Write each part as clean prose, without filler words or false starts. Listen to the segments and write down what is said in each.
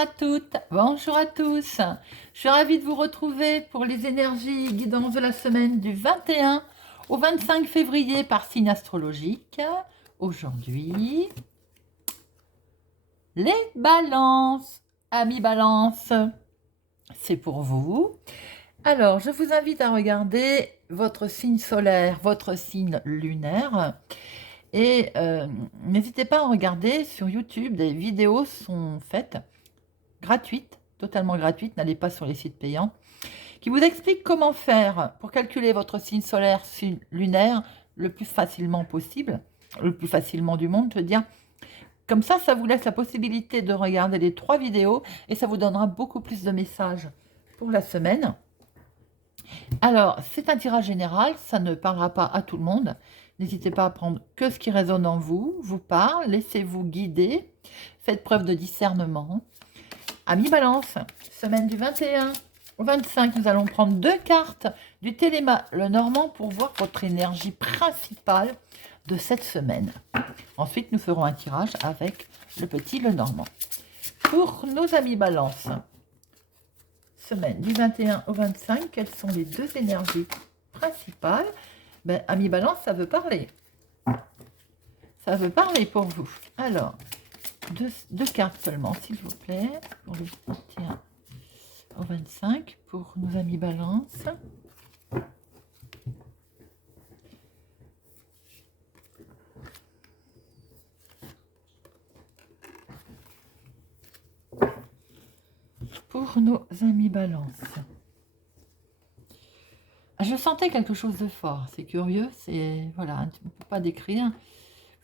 à toutes, bonjour à tous. Je suis ravie de vous retrouver pour les énergies guidances de la semaine du 21 au 25 février par signe astrologique. Aujourd'hui, les balances. Amis balance, c'est pour vous. Alors, je vous invite à regarder votre signe solaire, votre signe lunaire. Et n'hésitez pas à regarder sur YouTube, des vidéos sont faites gratuites, totalement gratuites, n'allez pas sur les sites payants, qui vous expliquent comment faire pour calculer votre signe solaire, signe lunaire, le plus facilement possible, le plus facilement du monde, je veux dire. Comme ça vous laisse la possibilité de regarder les 3 vidéos et ça vous donnera beaucoup plus de messages pour la semaine. Alors, c'est un tirage général, ça ne parlera pas à tout le monde. N'hésitez pas à prendre que ce qui résonne en vous, vous parle, laissez-vous guider, faites preuve de discernement. Amis Balance, semaine du 21 au 25, nous allons prendre 2 cartes du Téléma le Normand pour voir votre énergie principale de cette semaine. Ensuite, nous ferons un tirage avec le petit le Normand. Pour nos amis Balance, semaine du 21 au 25, quelles sont les 2 énergies principales? Amis Balance, ça veut parler. Ça veut parler pour vous. Alors, deux cartes seulement, s'il vous plaît, pour le 21 au 25, pour nos amis Balance. Pour nos amis Balance. Je sentais quelque chose de fort, c'est curieux, c'est, voilà, on ne peut pas décrire.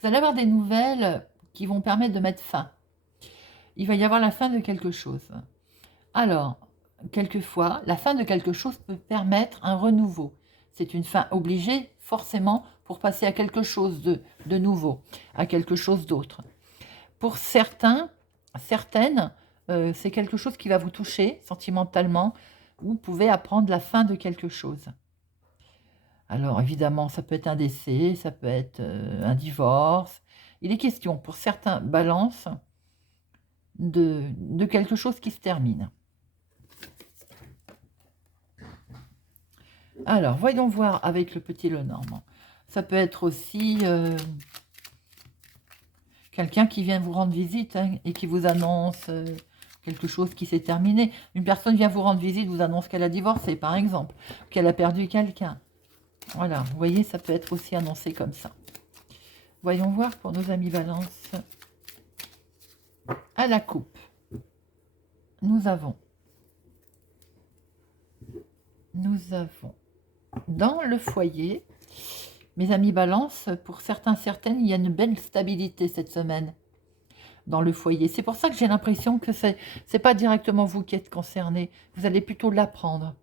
Vous allez avoir des nouvelles qui vont permettre de mettre fin. Il va y avoir la fin de quelque chose. Alors, quelquefois, la fin de quelque chose peut permettre un renouveau. C'est une fin obligée, forcément, pour passer à quelque chose de nouveau, à quelque chose d'autre. Pour certains, certaines, c'est quelque chose qui va vous toucher sentimentalement. Vous pouvez apprendre la fin de quelque chose. Alors, évidemment, ça peut être un décès, ça peut être un divorce. Il est question, pour certains balances, de quelque chose qui se termine. Alors, voyons voir avec le petit Lenormand. Ça peut être aussi quelqu'un qui vient vous rendre visite et qui vous annonce quelque chose qui s'est terminé. Une personne vient vous rendre visite, vous annonce qu'elle a divorcé, par exemple, qu'elle a perdu quelqu'un. Voilà, vous voyez, ça peut être aussi annoncé comme ça. Voyons voir pour nos amis Balance. À la coupe, nous avons dans le foyer, mes amis Balance, pour certains, certaines, il y a une belle stabilité cette semaine dans le foyer. C'est pour ça que j'ai l'impression que c'est pas directement vous qui êtes concerné. Vous allez plutôt l'apprendre.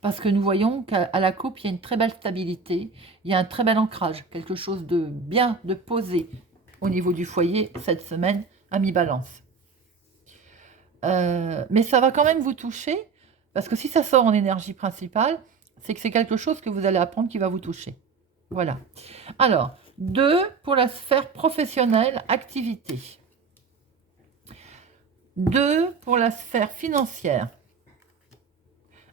Parce que nous voyons qu'à la coupe, il y a une très belle stabilité, il y a un très bel ancrage, quelque chose de bien, de posé au niveau du foyer cette semaine, amis Balance. Mais ça va quand même vous toucher, parce que si ça sort en énergie principale, c'est que c'est quelque chose que vous allez apprendre qui va vous toucher. Voilà. Alors, 2 pour la sphère professionnelle, activité. 2 pour la sphère financière.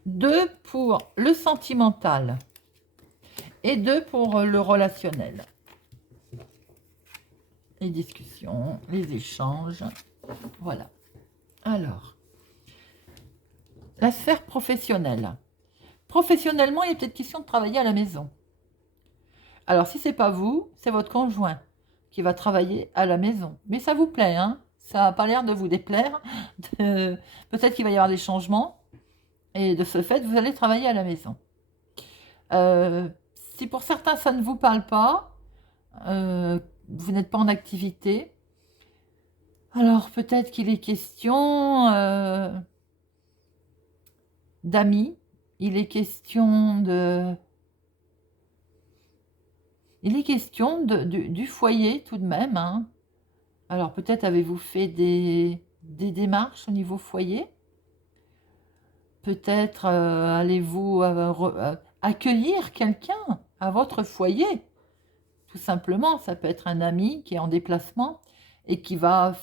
2 pour le sentimental et 2 pour le relationnel. Les discussions, les échanges, voilà. Alors, la sphère professionnelle. Professionnellement, il est peut-être question de travailler à la maison. Alors, si ce n'est pas vous, c'est votre conjoint qui va travailler à la maison. Mais ça vous plaît, hein? Ça n'a pas l'air de vous déplaire. Peut-être qu'il va y avoir des changements. Et de ce fait, vous allez travailler à la maison. Si pour certains, ça ne vous parle pas, vous n'êtes pas en activité, alors peut-être qu'il est question d'amis, il est question du foyer tout de même, hein. Alors peut-être avez-vous fait des démarches au niveau foyer? Peut-être allez-vous accueillir quelqu'un à votre foyer. Tout simplement, ça peut être un ami qui est en déplacement et qui va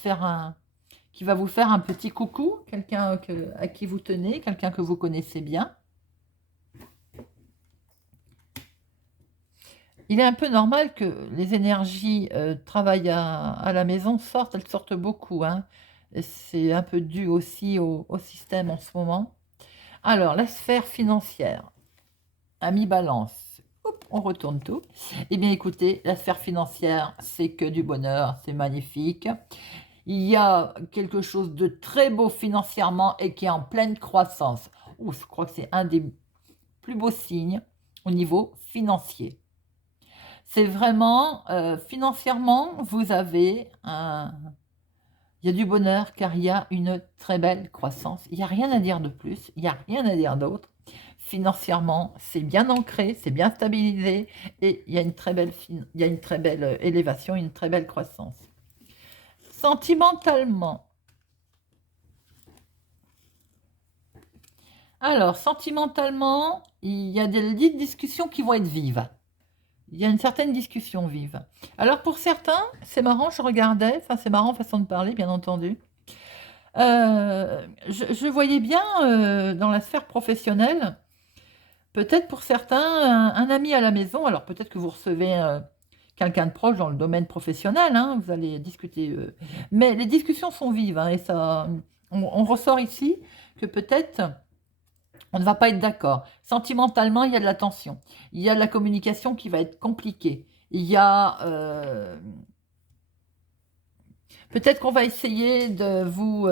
qui va vous faire un petit coucou, quelqu'un à qui vous tenez, quelqu'un que vous connaissez bien. Il est un peu normal que les énergies travaillent à la maison sortent, elles sortent beaucoup, hein. C'est un peu dû aussi au système en ce moment. Alors, la sphère financière, ami Balance, hop, on retourne tout. Eh bien, écoutez, la sphère financière, c'est que du bonheur, c'est magnifique. Il y a quelque chose de très beau financièrement et qui est en pleine croissance. Ouh, je crois que c'est un des plus beaux signes au niveau financier. C'est vraiment, financièrement, vous avez un il y a du bonheur car il y a une très belle croissance. Il n'y a rien à dire de plus, il n'y a rien à dire d'autre. Financièrement, c'est bien ancré, c'est bien stabilisé et il y a une très belle, il y a une très belle élévation, une très belle croissance. Sentimentalement, alors sentimentalement, il y a des discussions qui vont être vives. Il y a une certaine discussion vive. Alors pour certains, c'est marrant, je regardais, enfin c'est marrant façon de parler, bien entendu. Je voyais bien dans la sphère professionnelle, peut-être pour certains, un ami à la maison, alors peut-être que vous recevez quelqu'un de proche dans le domaine professionnel, hein, vous allez discuter, mais les discussions sont vives, hein, et ça, on ressort ici que peut-être on ne va pas être d'accord. Sentimentalement, il y a de la tension. Il y a de la communication qui va être compliquée. Il y a... peut-être qu'on va essayer de vous...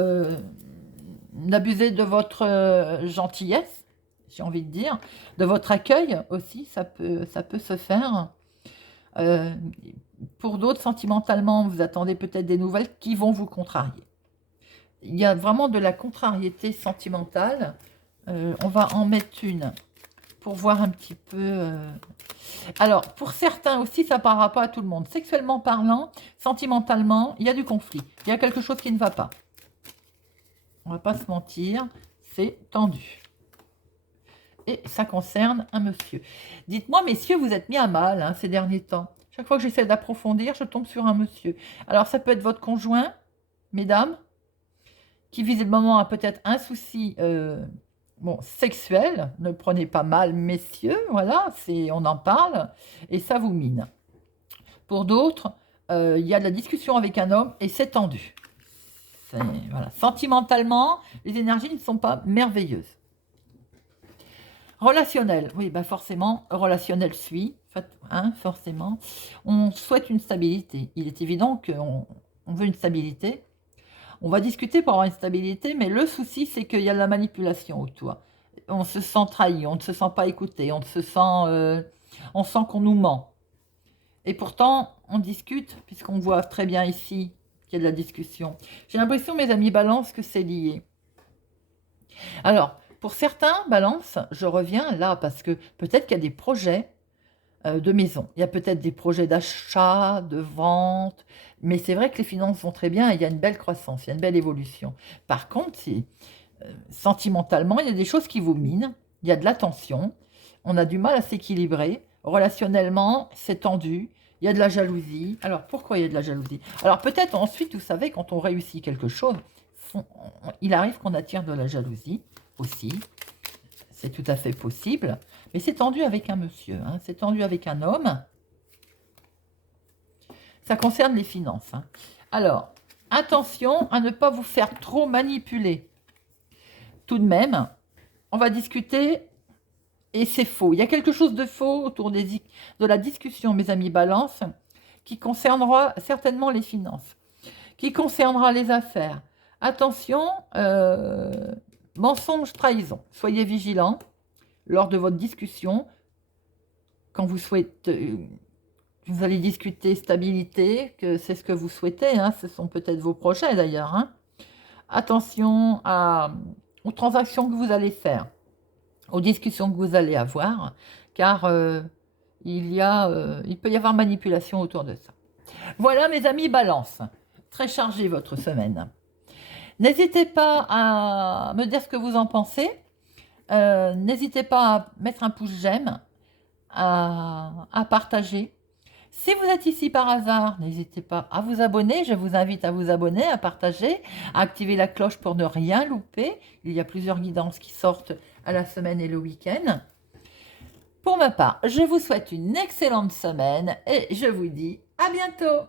d'abuser de votre gentillesse, j'ai envie de dire, de votre accueil aussi, ça peut se faire. Euh, pour d'autres, sentimentalement, vous attendez peut-être des nouvelles qui vont vous contrarier. Il y a vraiment de la contrariété sentimentale. On va en mettre une pour voir un petit peu. Alors, pour certains aussi, ça ne parlera pas à tout le monde. Sexuellement parlant, sentimentalement, il y a du conflit. Il y a quelque chose qui ne va pas. On ne va pas se mentir, c'est tendu. Et ça concerne un monsieur. Dites-moi, messieurs, vous êtes mis à mal hein, ces derniers temps. Chaque fois que j'essaie d'approfondir, je tombe sur un monsieur. Alors, ça peut être votre conjoint, mesdames, qui visiblement a peut-être un souci bon, sexuel. Ne prenez pas mal, messieurs, voilà, on en parle, et ça vous mine. Pour d'autres, il y a de la discussion avec un homme et c'est tendu. Voilà. Sentimentalement, les énergies ne sont pas merveilleuses. Relationnel, oui, bah forcément, relationnel suit, hein, forcément. On souhaite une stabilité. Il est évident qu'on veut une stabilité. On va discuter pour avoir une stabilité, mais le souci, c'est qu'il y a de la manipulation autour. On se sent trahi, on ne se sent pas écouté, on sent qu'on nous ment. Et pourtant, on discute, puisqu'on voit très bien ici qu'il y a de la discussion. J'ai l'impression, mes amis Balance, que c'est lié. Alors, pour certains, Balance, je reviens là, parce que peut-être qu'il y a des projets de maison. Il y a peut-être des projets d'achat, de vente, mais c'est vrai que les finances vont très bien et il y a une belle croissance, il y a une belle évolution. Par contre, sentimentalement, il y a des choses qui vous minent, il y a de la tension, on a du mal à s'équilibrer, relationnellement, c'est tendu, il y a de la jalousie. Alors, pourquoi il y a de la jalousie? Alors, peut-être ensuite, vous savez, quand on réussit quelque chose, il arrive qu'on attire de la jalousie aussi. C'est tout à fait possible. Mais c'est tendu avec un monsieur, hein, c'est tendu avec un homme. Ça concerne les finances. Hein. Alors, attention à ne pas vous faire trop manipuler. Tout de même, on va discuter et c'est faux. Il y a quelque chose de faux autour de la discussion, mes amis Balance, qui concernera certainement les finances, qui concernera les affaires. Attention, mensonge, trahison. Soyez vigilants lors de votre discussion. Quand vous allez discuter stabilité, que c'est ce que vous souhaitez, hein, ce sont peut-être vos projets d'ailleurs. Hein. Attention aux transactions que vous allez faire, aux discussions que vous allez avoir, car il peut y avoir manipulation autour de ça. Voilà mes amis Balance, très chargée votre semaine. N'hésitez pas à me dire ce que vous en pensez. N'hésitez pas à mettre un pouce j'aime, à partager. Si vous êtes ici par hasard, n'hésitez pas à vous abonner. Je vous invite à vous abonner, à partager, à activer la cloche pour ne rien louper. Il y a plusieurs guidances qui sortent à la semaine et le week-end. Pour ma part, je vous souhaite une excellente semaine et je vous dis à bientôt.